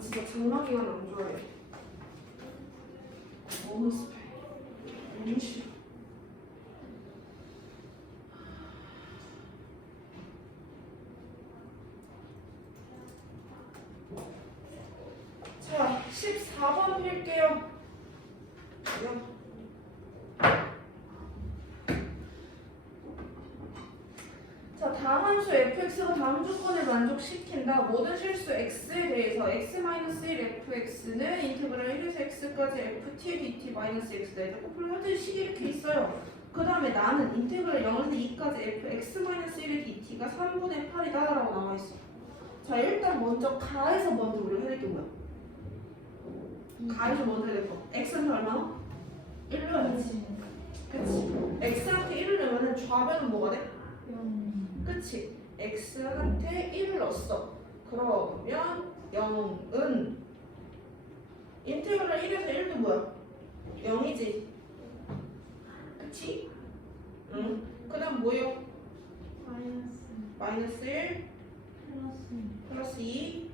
진짜 장난기만 안 좋아해. 너무 습해. 너무 싫어. 자, 14번 필게요. 야. 자, 다음 함수 fx가 다음 조건을 만족시킨다. 모든 실수 대해서 x-1 fx는 인테그랄 1에서 x까지 ft dt -x다. 이렇게 풀어야지 식이 이렇게 있어요. 그 다음에 나는 인테그랄 0에서 2까지 fx-1 dt가 3분의 8이다 라고 나와 있어. 자, 일단 먼저 가에서 먼저 우리가 해야 될 게 뭐야? 가에서 먼저 해야 될 거. x는 얼마나? 1로 해야지. 그치? x한테 1을 넣으면 좌변은 뭐가 돼? 그치? x한테 1을 넣었어. 그러면 0은 인테그랄 1에서 1도 뭐야? 0이지. 그치? 응. 그 다음 뭐요? 마이너스 1 플러스 2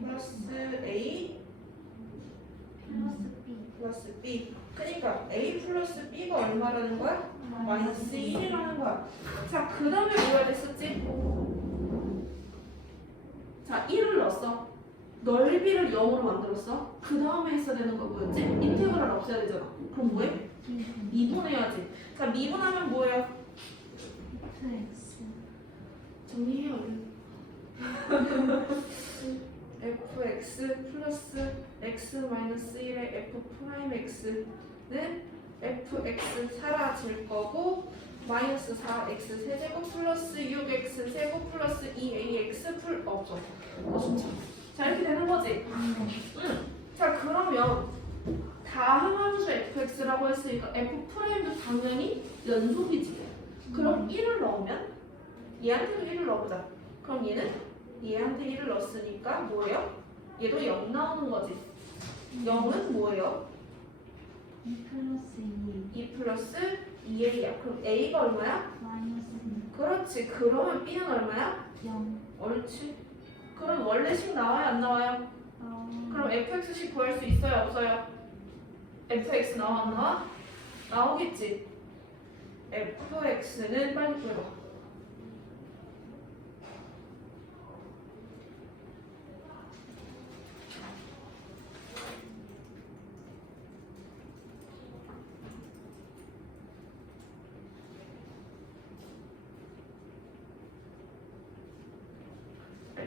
플러스 a 플러스 b. 그러니까 a 플러스 b가 얼마라는 거야? 마이너스 1이라는 거야. 자, 그 다음에 뭐가 됐었지? 자, 1을 넣었어. 넓이를 0으로 만들었어. 그 다음에 했어야 되는 거 뭐였지? 인테그랄 없애야 되잖아. 그럼 뭐해? 미분해야지. 자, 미분하면 뭐예요? 정리해요. 얼른. fx 플러스 x 마이너스 1의 f 프라임 x는 fx 사라질 거고 마이너스 4x 세제곱 플러스 6x 세곱 플러스 2ax 풀 없어. 어 진짜. 자 이렇게 되는 거지. 응. 자 그러면 다음 함수 fx라고 했으니까 f 프라임도 당연히 연속이지. 그럼 1을 넣으면 얘한테도 1을 넣어보자. 그럼 얘는 얘한테 1을 넣었으니까 뭐예요? 얘도 0 나오는 거지. 0은 뭐예요? 2 플러스 2a야. 그럼 a가 얼마야? 그렇지. 그러면 b는 얼마야? 옳지. 그럼 원래식 나와요? 안 나와요? 그럼 fx식 구할 수 있어요? 없어요? fx 나와 안 나와? 나오겠지. fx는 빨리 구해봐.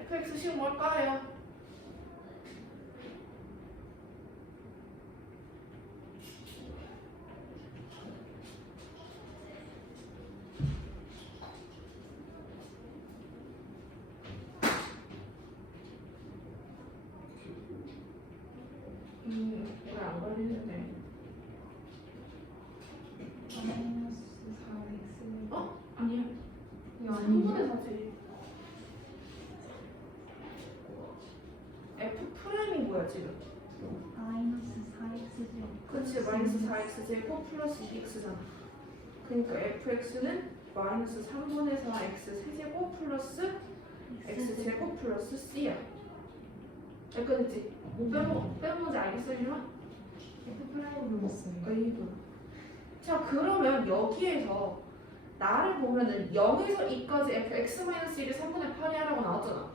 Fx식 뭘까요? 음, 이거 안 걸리는데. 어? 아니야. 이거 한 아니에요? 번에 사지. F 프라임이 뭐야 지금? 그렇지 마이너스 4x 제곱 플러스 2x잖아. 그러니까 fx는 마이너스 3분의 4x 세제곱 플러스 x 제곱 플러스 c야. 헷갈렸지? 뭐 빼먹 빼먹는지 알겠어 유나? F 프라임으로 했어요. 어이구. 자 그러면 여기에서 나를 보면은 0에서 2까지 fx-1을 3분의 8이 하라고 나왔잖아.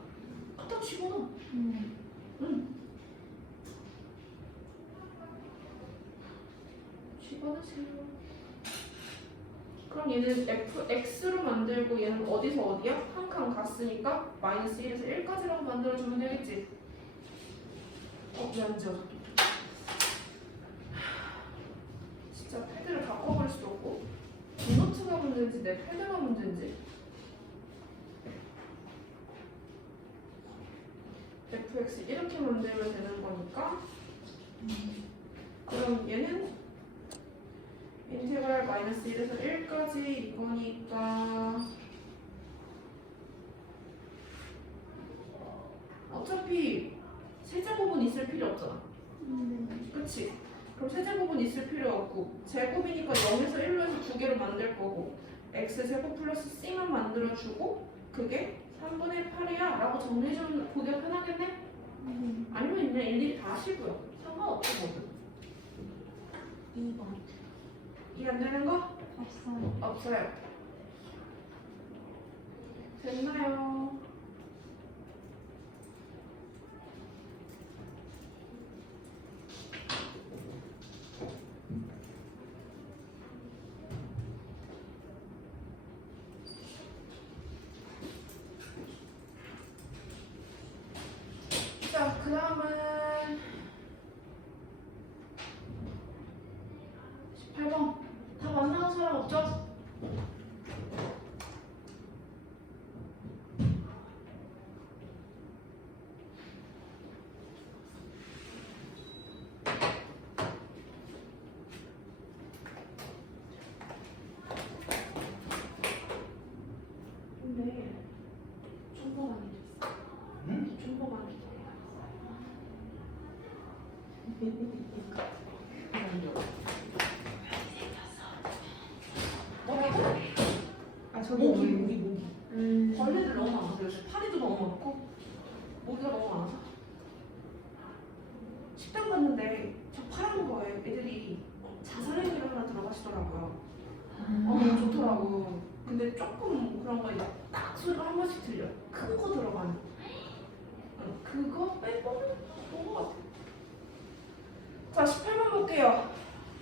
갖다 집어넣어. 응. 집 어넣으세요. 그럼 얘는 fx로 만들고 얘는 어디서 어디야? 한 칸 갔으니까 마이너스 1에서 1까지라고 만들어주면 되겠지? 어, 지워져? 진짜 패드를 바꿔버릴 수도 없고 노트가 문제인지 내 패드가 문제인지 fx 이렇게 만들면 되는 거니까 그럼 얘는 인테그랄 마이너스 1에서 1까지 이거니까 어차피 세제곱은 있을 필요 없잖아 그치? 그럼 세제곱은 있을 필요 없고 제곱이니까 0에서 1로 해서 두 개로 만들 거고 x 제곱 플러스 c만 만들어주고 그게 3분의 8이야 라고 정리해주면 보기가 편하겠네? 음. 아니면 그냥 일일이 다 하시고요. 상관없거든. 2번. 이해 안 되는 거? 없어요. 없어요. 됐나요? 자, 그 다음은 18번. 다 만나는 사람 없죠? 근데 총보관이 됐어. 응? 총보관이 돼. 뭐라고? 아 저기 모기 우리 모기 모기 음. 벌레들 너무 많아서 요즘 파리도 너무 많고 모기가 너무 많아서 식당 갔는데 저 파란 거에 애들이 자살행위를 하나 들어가시더라고요. 어, 너무 좋더라고. 근데 조금 그런 거 이제 딱 소리가 한 번씩 들려. 큰 거 들어가는. 어, 그거 빼고는 좋은 것 같아. 자, 18번 볼게요.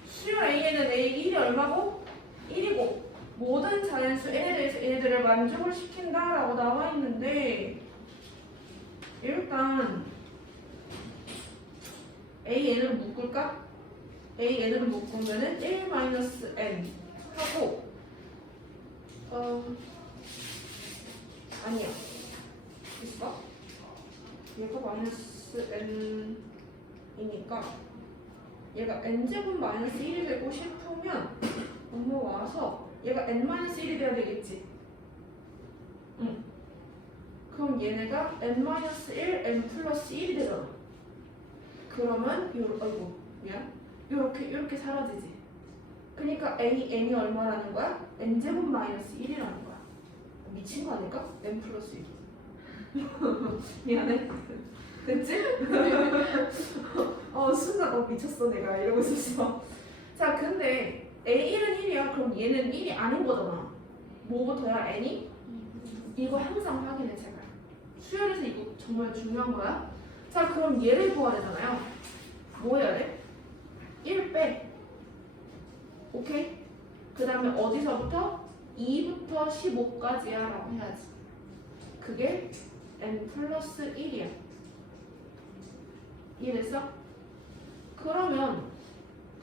수열 A에는 A 1이 얼마고? 1이고 모든 자연수 N에 대해서 얘네들을 만족을 시킨다 라고 나와 있는데 일단 A N으로 묶을까? A N으로 묶으면은 1 마이너스 N 하고 어 아니야 있어? 얘가 마이너스 N이니까 얘가 N제곱 마이너스 1이 되고 싶으면 넘어와서 얘가 n-1이 돼야 되겠지. 응. 그럼 얘네가 n-1, n 플러스 1이 되잖아. 그러면 요 아이고 미안. 요렇게 요렇게 사라지지. 그러니까 a n이 얼마라는 거야? n 제곱 마이너스 1이라는 거야. 미친 거 아닐까? n 플러스 1. 미안해. 됐지? 어 순간 어 미쳤어 내가 이러고 있었어. 자 근데 A1은 1이야. 그럼 얘는 1이 아닌 거잖아. 뭐부터야? N이? 이거 항상 확인해, 제발. 수열에서 이거 정말 중요한 거야. 자, 그럼 얘를 구해야 되잖아요. 뭐 해야 돼? 1 빼. 오케이? 그 다음에 어디서부터? 2부터 15까지야 라고 해야지. 그게 n 플러스 1이야. 이해됐어? 그러면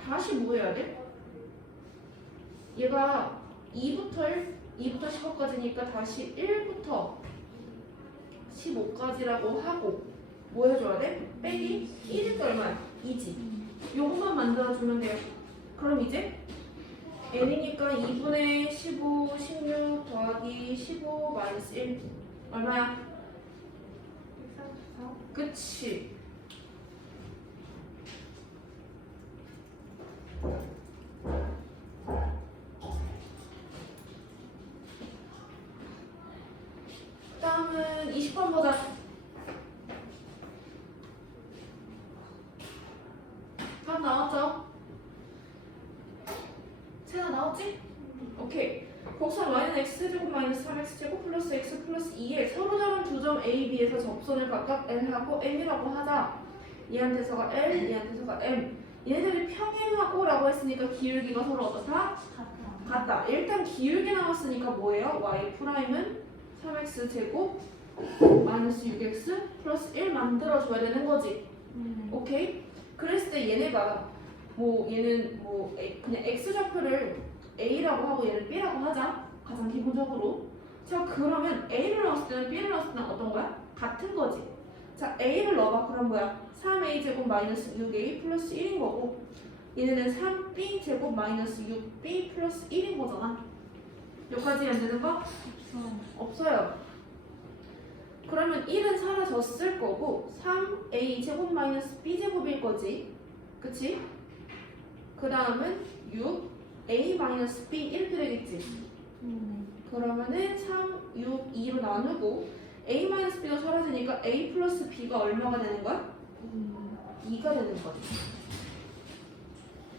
다시 뭐 해야 돼? 얘가 2부터 1, 2부터 15까지니까 다시 1부터 15까지라고 하고 뭐 해줘야 돼? 빼기 1이니까 얼마야? 2지 요것만 만들어주면 돼요 그럼 이제 n이니까 2분의 15, 16 더하기 15 마이너스 1 얼마야? 134. 그치 다음은 20번 보자 다 나왔죠? 세나 나왔지? 오케이 곡선 y는 x제곱 마이너스 3x제곱 플러스 x 플러스 2에 서로 다른 두 점 a, b에서 접선을 각각 n하고 m이라고 하자 얘한테서가 l, 얘한테서가 m 얘네들이 평행하고 라고 했으니까 기울기가 서로 어떻다? 같다 일단 기울기 나왔으니까 뭐예요? y 프라임은 3x 제곱 마이너스 6x 플러스 1 만들어줘야 되는 거지 음. 오케이? 그랬을 때 얘네가 뭐 얘는 뭐 그냥 x 좌표를 a라고 하고 얘를 b라고 하자 가장 기본적으로 자 그러면 a를 넣었을 때는 b를 넣었을 때는 어떤 거야? 같은 거지 자 a를 넣어봐 그럼 뭐야? 3a 제곱 마이너스 6a 플러스 1인 거고 얘네는 3b 제곱 마이너스 6b 플러스 1인 거잖아 여기까지 안 되는 거? 없어요. 없어요. 그러면 1은 사라졌을 거고 3a 제곱 마이너스 b 제곱일 거지. 그치? 그 다음은 6 a 마이너스 b 이렇게 되겠지. 음. 그러면은 3, 6, 2로 나누고 a-b가 사라지니까 a 플러스 b가 얼마가 되는 거야? 음, 2가 되는 거지.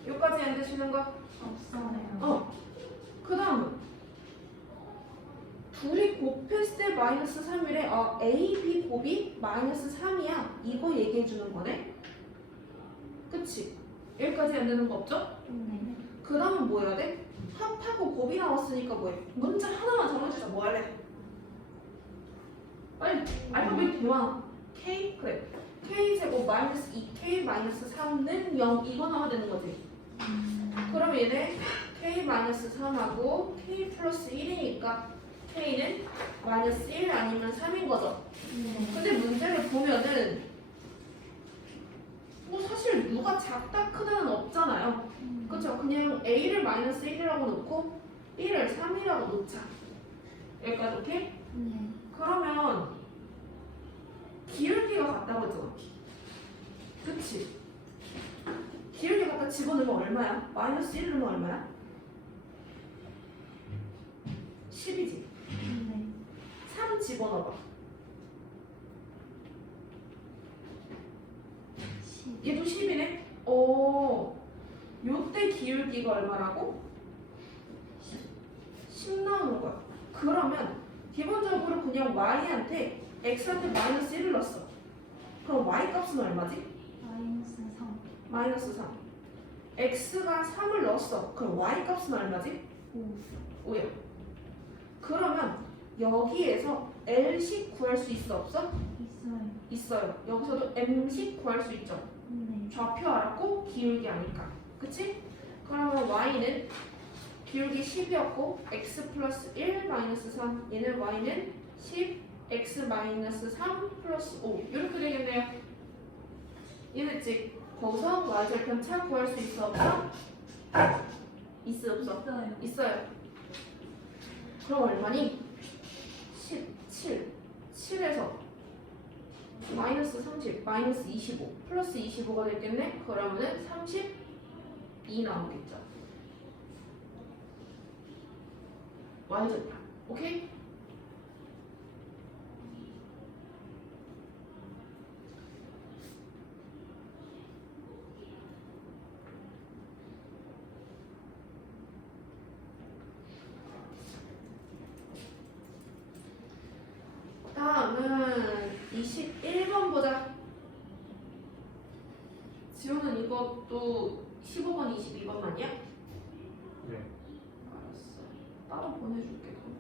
여기까지 안 되시는 거? 없어요. 어. 그 다음은 둘이 곱했을 때 마이너스 3이래. 아, A, B 곱이 마이너스 3이야. 이거 얘기해 주는 거네. 그치? 여기까지 안 되는 거 없죠? 네. 그 다음은 뭐 해야 돼? 합하고 곱이 나왔으니까 뭐해? 문자 하나만 정해주자. 뭐 할래? 빨리 알파벳 대화. K? 그래. K 제곱 마이너스 2K 마이너스 3는 0 이거 나와야 되는 거지. 음, 그럼 얘네 K 마이너스 3하고 K 플러스 1이니까 K는 마이너스 1 아니면 3인 거죠. 네. 근데 문제를 보면은 뭐 사실 누가 작다 크다는 없잖아요. 음, 그렇죠? 그냥 A를 마이너스 1이라고 놓고 B를 3이라고 놓자. 여기까지 오케이? 네. 그러면 기울기가 같다고 했잖아. 그치? 기울기 갖다 집어넣으면 얼마야? 마이너스 1 넣으면 얼마야? 10이지. 네. 3 집어넣어봐. 기울기가 얼마라고? 10 나오는 거야. 그러면 기본적으로 그냥 y한테 x한테 마이너스 1을 넣었어. 그럼 y 값은 얼마지? 마이너스 3. 마이너스 3. x가 3을 넣었어. 그럼 y 값은 얼마지? 5. 5야. 그러면 여기에서 L식 구할 수 있어 없어? 있어요. 있어요. 여기서도 M식 구할 수 있죠. 네. 좌표 알았고 기울기 아니까. 그치? 그러면 y는 기울기 10이었고 x 플러스 1 마이너스 3 얘는 y는 10 x 마이너스 3 플러스 5 이렇게 되겠네요. 이해됐지? 거기서 y절편 차 구할 수 있어 없어? 있어 없어? 있어요. 있어요. 그럼 얼마니? 17. 7에서 마이너스 30, 마이너스 25, 플러스 25가 되겠네? 그러면은 32 나오겠죠. 완전 오케이? 다음은 21번 보자. 지호는 이것도 15번, 22번만이야? 네. 알았어. 따로 보내줄게. 그럼.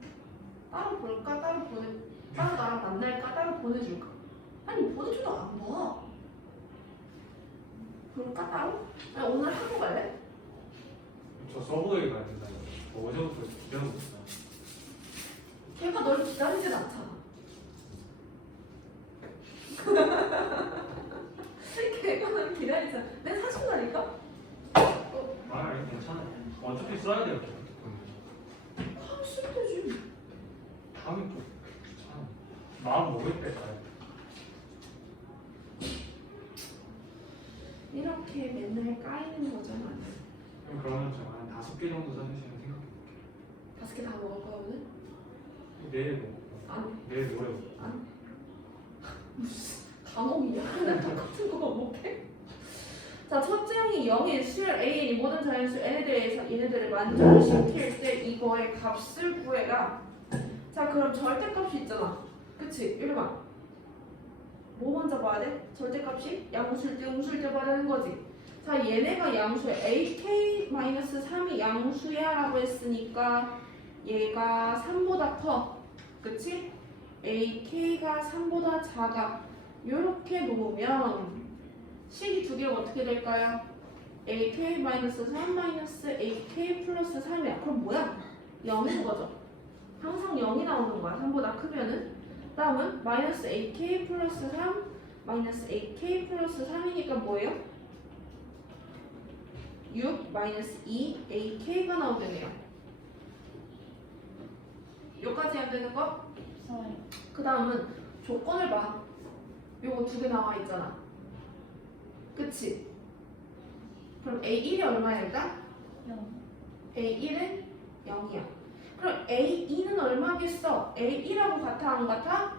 따로 볼까? 따로 보내. 따로 나랑 만날까? 따로 보내줄까? 아니 보내줘도 안 봐. 볼까 따로? 아니 오늘 하고 갈래? 저 서브웨이 가야 된다고. 뭐 어제부터 기다리고 있어요. 널 기다리진 않잖아. 걔가 널 기다리잖아. 내 사준다니까? 아, 아니 괜찮아요. 어차피 써야 돼요. 하면 쓰면 되지. 하면 또 괜찮아요. 마음 먹을 때 가요. 이렇게 맨날 까이는 거잖아. 그럼 그러면 제가 한 다섯 개 정도 사주시면 생각해. 다섯 개 다 먹을 거야 오늘? 내일 먹고 아니 내일 모레. 아니. 감옥이야. 맨날 똑같은 거 못해. 자, 첫째 항이 0인 수 A이 모든 자연수 N에 대해서 얘네들을 만족시킬 때 이거의 값을 구해라. 자, 그럼 절대값이 있잖아. 그치? 이리 봐. 뭐 먼저 봐야 돼? 절대값이 양수일 때 음수일 때 봐야 되는 거지. 자, 얘네가 양수야. AK-3이 양수야 라고 했으니까 얘가 3보다 커. 그치? AK가 3보다 작아. 이렇게 놓으면 식이 두 개가 어떻게 될까요? AK-3 마이너스 AK 플러스 3이야. 그럼 뭐야? 0인 거죠. 항상 0이 나오는 거야. 3보다 크면은. 다음은 마이너스 AK 플러스 3 마이너스 AK 플러스 3이니까 뭐예요? 6 마이너스 2 AK가 나오겠네요. 여기까지 해야 되는 거? 그 다음은 조건을 봐. 요거 두 개 나와 있잖아. 그치? 그럼 A1이 얼마야 일단? 0. A1은 0이야. 그럼 A2는 얼마겠어? A1하고 같아 안 같아?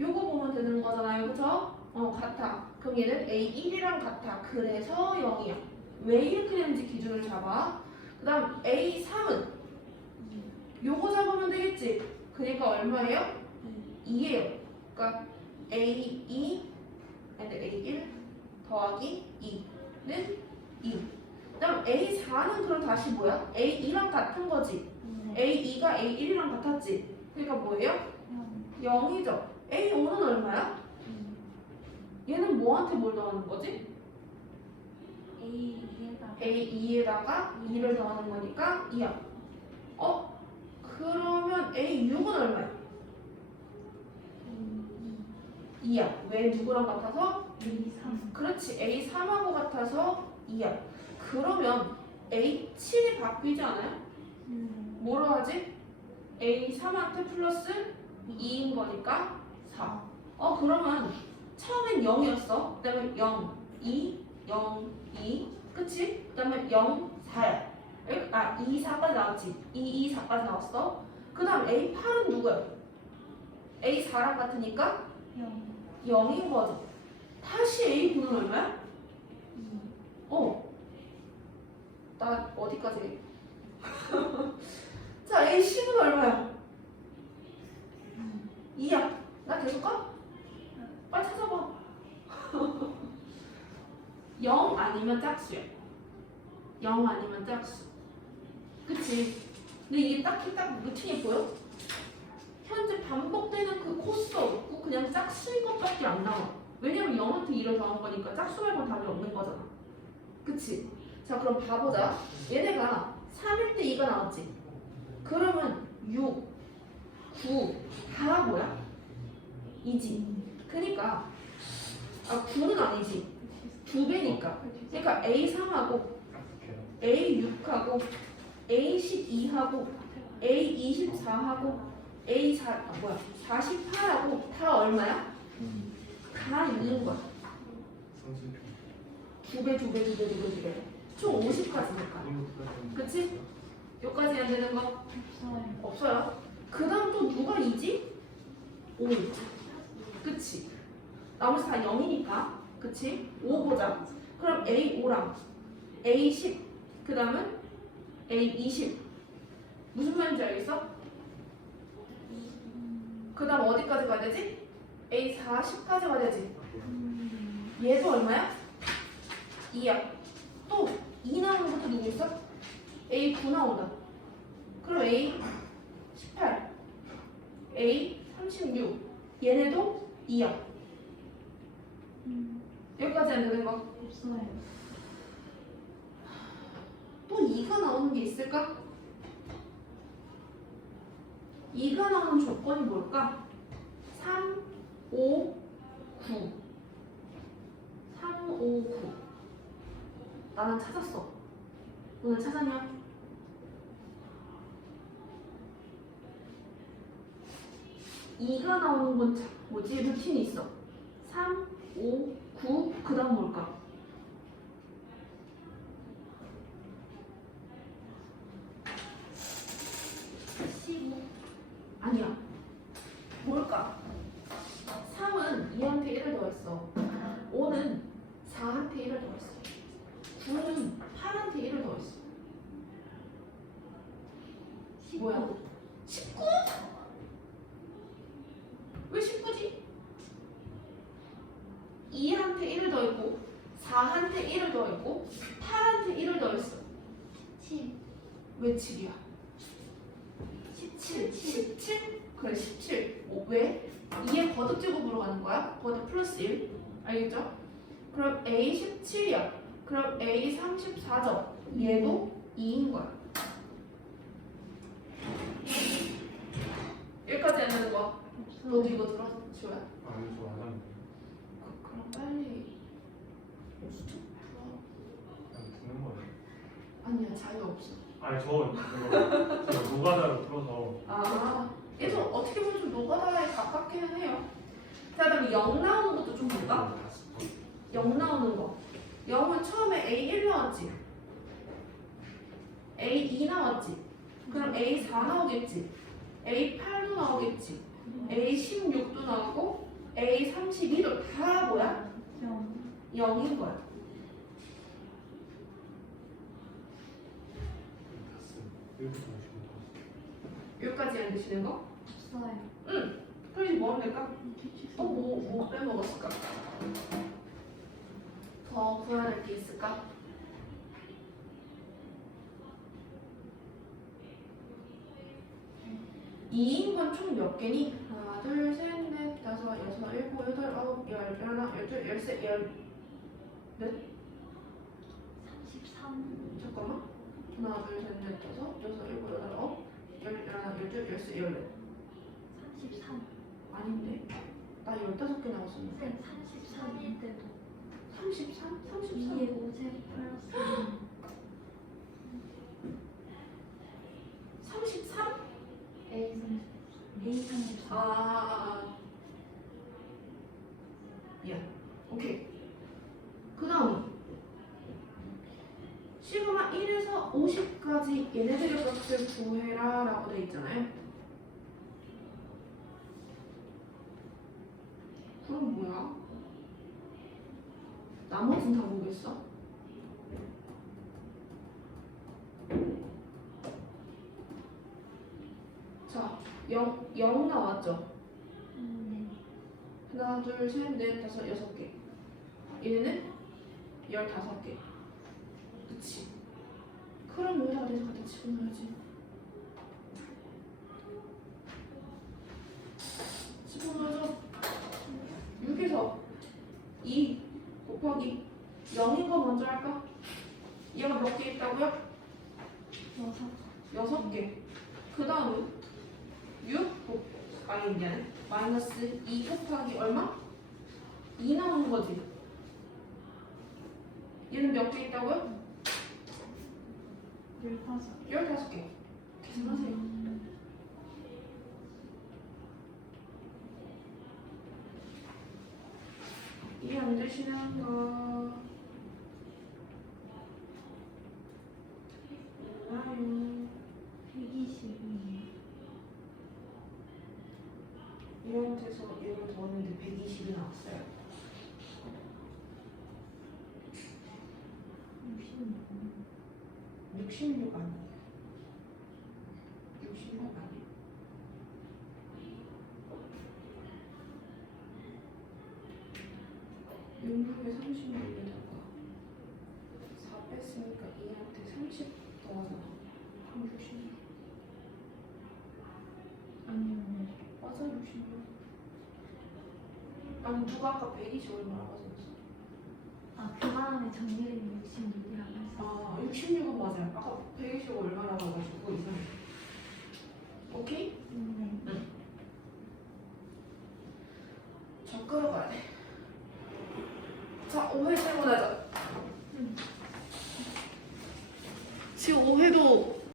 요거 보면 되는 거잖아요. 그죠? 어, 같아. 그럼 얘는 A1이랑 같아. 그래서 0이야. 왜 이렇게 되는지 기준을 잡아. 그 다음 A3은 요거 잡으면 되겠지. 그러니까 얼마예요? 2예요. 그러니까 A2 아니 A1 더하기 2는 2. 그다음 A4는 그럼 다시 뭐야? A2랑 같은 거지. 네. A2가 A1이랑 같았지. 그러니까 뭐예요? 영. 0이죠. A5는 얼마야? 얘는 뭐한테 뭘 더하는 거지? A 이에다. A2에다가 2를 더하는 거니까 2야. 어? 그러면 A6은 얼마야? 2야. 왜 누구랑 같아서? A 삼. 그렇지. A3하고 같아서 2야. 그러면 A7이 바뀌지 않아요? 뭐로 하지? A3한테 플러스 2인 거니까 4. 어, 그러면 처음엔 0이었어. 그 다음에 0, 2, 0, 2. 그치? 그 다음에 0, 4야. 아, 2, 4까지 나왔지. 2, 2, 4까지 나왔어. 그 다음 A8은 누구야? A4랑 같으니까 영. 0인 거지. 다시 A9는 얼마야? 이. 어. 나 어디까지 해? 자, A10은 얼마야? 2야. 나 계속 가? 빨리 찾아봐. 0 아니면 짝수야. 0 아니면 짝수. 그치? 근데 이게 딱히 딱 루틴이 보여? 현재 반복되는 그 코스가 없고 그냥 짝수인 것밖에 안 나와. 왜냐면 0한테 2를 더한 거니까 짝수 말고는 답이 없는 거잖아. 그치? 자, 그럼 봐보자. 얘네가 3일 때 2가 나왔지? 그러면 6, 9, 다 뭐야? 2지. 그니까, 아, 9는 아니지. 두 배니까. 그러니까 A3하고, A6하고, A12하고, A24하고, A4, 아, 뭐야, 48하고 다 얼마야? 다 2인 거야. 두 배, 두 배, 두 배, 두 배, 두 배. 총 50까지니까. 그치? 여기까지 안 되는 거 없어요. 그 다음 또 누가 2지? 5. 그치? 나머지 다 0이니까. 그치? 5 보자. 그럼 A5랑 A10, 그 다음은 A20. 무슨 말인지 알겠어? 그 다음 어디까지 가야 되지? A40까지 가야 되지. 얘도 얼마야? 2야. 또 2 나오는 것도 누구 있어? A9 나온다. 그럼 A18, A36. 얘네도 2야. 여기까지 안 되는 거. 없어요. 또 2가 나오는 게 있을까? 2가 나오는 조건이 뭘까? 3, 5, 9. 3, 5, 9. 나는 찾았어. 너는 찾았냐? 이가 나오는 건 자- 뭐지? 루틴이 있어. 3, 5, 9, 그 다음 뭘까? 십오. 아니야. 뭘까? 3은 2한테 1을 더했어. 5는 4한테 1을 더했어. 9는 8한테 1을 더했어. 뭐야? 19? 왜 19지? 2한테 1을 더했고 4한테 1을 더했고 8한테 1을 더했어. 칠. 왜 7이야? 17. 17? 그래 17 어, 왜? 이게 거듭 제곱으로 가는 거야? 거듭 플러스 1 알겠죠? 그럼 A 17이야 그럼 A 34죠 얘도 2인 거야 여기까지 안 되는 거야 너도 이거 들어? 지호야? 아니. 그, 그럼 빨리 수첩 듣는 거예요. 아니야 자유 없어 아니 저 제가 노가다를 풀어서 아 얘도 어떻게 보면 좀 노가다에 가깝기는 해요 자 그다음에 0 나오는 것도 좀 볼까? 0 나오는 거. 0은 처음에 A1 나왔지. A2 나왔지. 그럼 A4 나오겠지. A8도 나오겠지. A16도 나오고 A 32도 다 뭐야? 영. 0인 거야. 여기까지 안 드시는 거? 없어요. 그럼 뭐 하면 될까? 규칙 또 뭐, 뭐 빼먹었을까? 더 구해낼 게 있을까? 이인건 총몇 개니? 하나, 둘, 셋, 여덟, 아홉, 열, 열하나, 열둘, 열세, 열... 33. 잠깐만. 하나, 둘, 셋, 넷, 다섯, 여섯, 일곱, 여덟, 아홉, 열, 열하나, 열둘, 열세, 열넷. 33. 아닌데? 나 열다섯 개 나왔었는데. 쌤 33일 때도 33? 33? 2에 5제 플러스 33? A 30. A 34. 아, 아, 아. 미안. 오케이. 그 다음. 시그마 1에서 50까지 얘네들의 값을 구해라 라고 돼 있잖아요. 그럼 뭐야? 나머지는 다 모르겠어? 자, 0, 0 나왔죠? 음, 하나, 둘, 셋, 넷, 다섯, 여섯 개. 얘는 열다섯 개. 그치? 그럼 여기다가 내서 갖다 집어넣어야지. 집어넣어줘. 6에서 2 곱하기 0인 거 먼저 할까? 얘가 몇 개 있다고요? 네. 여섯. 여섯 개. 그 다음은 6 곱, 아니 미안해. 마이너스 2 곱하기 얼마? 2 나오는 거지. 얘는 몇 개 있다고요? 15. 15개. 계산하세요. 이해 안 되시는 거. 몰라요. 122. 이런 데서 얘를 더했는데 120이 나왔어요. 66. 66 아니에요. 66 아니에요. 육육에 36에다가 4 뺐으니까 2한테 30 더하잖아. 그럼 66. 아니요. 맞아 66. 아니 누가 아까 120 얼마라고 하셨어? 아, 정리를 66이라고 했어. 아 66은 맞아요. 아까 120 얼마라고 해가지고. 오케